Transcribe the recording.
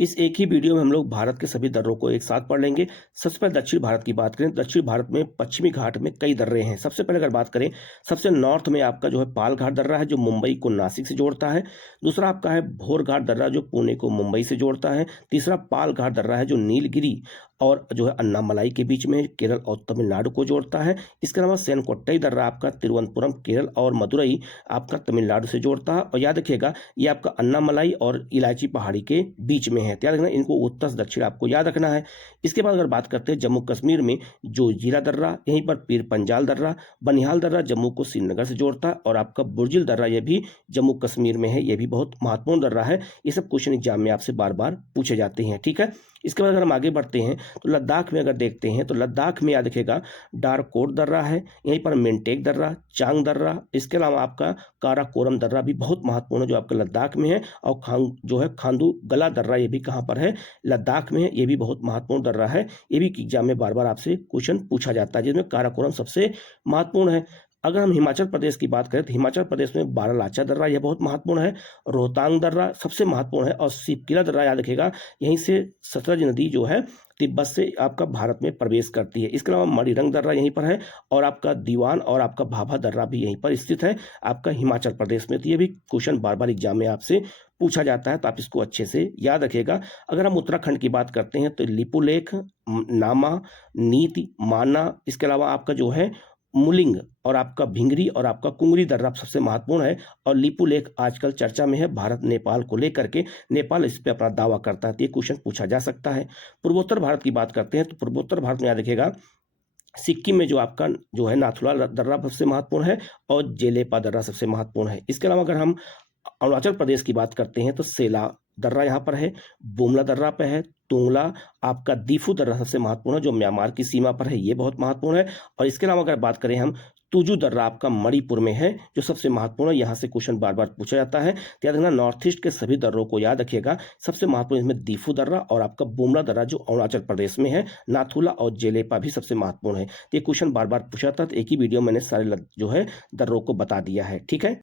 इस एक ही वीडियो में हम लोग भारत के सभी दर्रों को एक साथ पढ़ लेंगे। सबसे पहले दक्षिण भारत की बात करें, दक्षिण भारत में पश्चिमी घाट में कई दर्रे हैं। सबसे पहले अगर बात करें, सबसे नॉर्थ में आपका जो है पाल घाट दर्रा है, जो मुंबई को नासिक से जोड़ता है। दूसरा आपका है भोर घाट दर्रा, जो पुणे को मुंबई से जोड़ता है। तीसरा पाल घाट दर्रा है, जो नीलगिरी और जो है अन्नामलाई के बीच में केरल और तमिलनाडु को जोड़ता है। इसके अलावा सेनकोट्टई दर्रा आपका तिरुवनंतपुरम केरल और मदुरई आपका तमिलनाडु से जोड़ता है। और याद रखिएगा, ये आपका अन्नामलाई और इलायची पहाड़ी के बीच में है। तो याद रखना, इनको उत्तर से दक्षिण आपको याद रखना है। इसके बाद अगर बात करते हैं जम्मू कश्मीर में, जो जीरा दर्रा, यहीं पर पीर पंजाल दर्रा, बनिहाल दर्रा जम्मू को श्रीनगर से जोड़ता है। और आपका बुर्जिल दर्रा, ये भी जम्मू कश्मीर में है, ये भी बहुत महत्वपूर्ण दर्रा है। ये सब क्वेश्चन एग्जाम में आपसे बार बार पूछे जाते हैं, ठीक है। इसके बाद अगर हम आगे बढ़ते हैं तो लद्दाख में अगर देखते हैं, तो लद्दाख में याद रखेगा डारकोट दर्रा है, यहीं पर मेंटेक दर्रा, चांग दर्रा। इसके अलावा आपका काराकोरम दर्रा भी बहुत महत्वपूर्ण है, जो आपका लद्दाख में है। और खांग जो है खांडू गला दर्रा, ये भी कहाँ पर है, लद्दाख में है। ये भी बहुत महत्वपूर्ण दर्रा है। ये भी एग्जाम में बार बार आपसे क्वेश्चन पूछा जाता है, जिसमें काराकोरम सबसे महत्वपूर्ण है। अगर हम हिमाचल प्रदेश की बात करें, तो हिमाचल प्रदेश में बारालाचा दर्रा, यह बहुत महत्वपूर्ण है। रोहतांग दर्रा सबसे महत्वपूर्ण है। और सिपकिला दर्रा याद रखेगा, यहीं से सतलज नदी जो है तिब्बत से आपका भारत में प्रवेश करती है। इसके अलावा मणिरंग दर्रा यहीं पर है। और आपका दीवान और आपका भाभा दर्रा भी यहीं पर स्थित है, आपका हिमाचल प्रदेश में। तो ये भी क्वेश्चन बार बार एग्जाम में आपसे पूछा जाता है, तो आप इसको अच्छे से याद रखिएगा। अगर हम उत्तराखंड की बात करते हैं, तो लिपुलेख, नामा, नीति, माना, इसके अलावा आपका जो है मुलिंग और आपका भिंगरी और आपका कुंगरी दर्रा सबसे महत्वपूर्ण है। और लिपुलेख आजकल चर्चा में है भारत नेपाल को लेकर के, नेपाल इस पे अपना दावा करता है। तो ये क्वेश्चन पूछा जा सकता है। पूर्वोत्तर भारत की बात करते हैं, तो पूर्वोत्तर भारत में याद रखिएगा, सिक्किम में जो आपका जो है नाथुला दर्रा सबसे महत्वपूर्ण है। और जेलेपा दर्रा सबसे महत्वपूर्ण है। इसके अलावा अगर हम अरुणाचल प्रदेश की बात करते हैं, तो सेला दर्रा यहाँ पर है, बुमला दर्रा पे है, तुंगला, आपका दीफू दर्रा सबसे महत्वपूर्ण है, जो म्यांमार की सीमा पर है, ये बहुत महत्वपूर्ण है। और इसके अलावा अगर बात करें हम, तुजू दर्रा आपका मणिपुर में है, जो सबसे महत्वपूर्ण है। यहाँ से क्वेश्चन बार बार पूछा जाता है। तो याद रखना, नॉर्थ ईस्ट के सभी दर्रों को याद रखिएगा। सबसे महत्वपूर्ण इसमें दीफू दर्रा और आपका बुमला दर्रा, जो अरुणाचल प्रदेश में है। नाथुला और जेलेपा भी सबसे महत्वपूर्ण है। तो ये क्वेश्चन बार बार पूछा जाता है। तो एक ही वीडियो मैंने सारे जो है दर्रों को बता दिया है, ठीक है।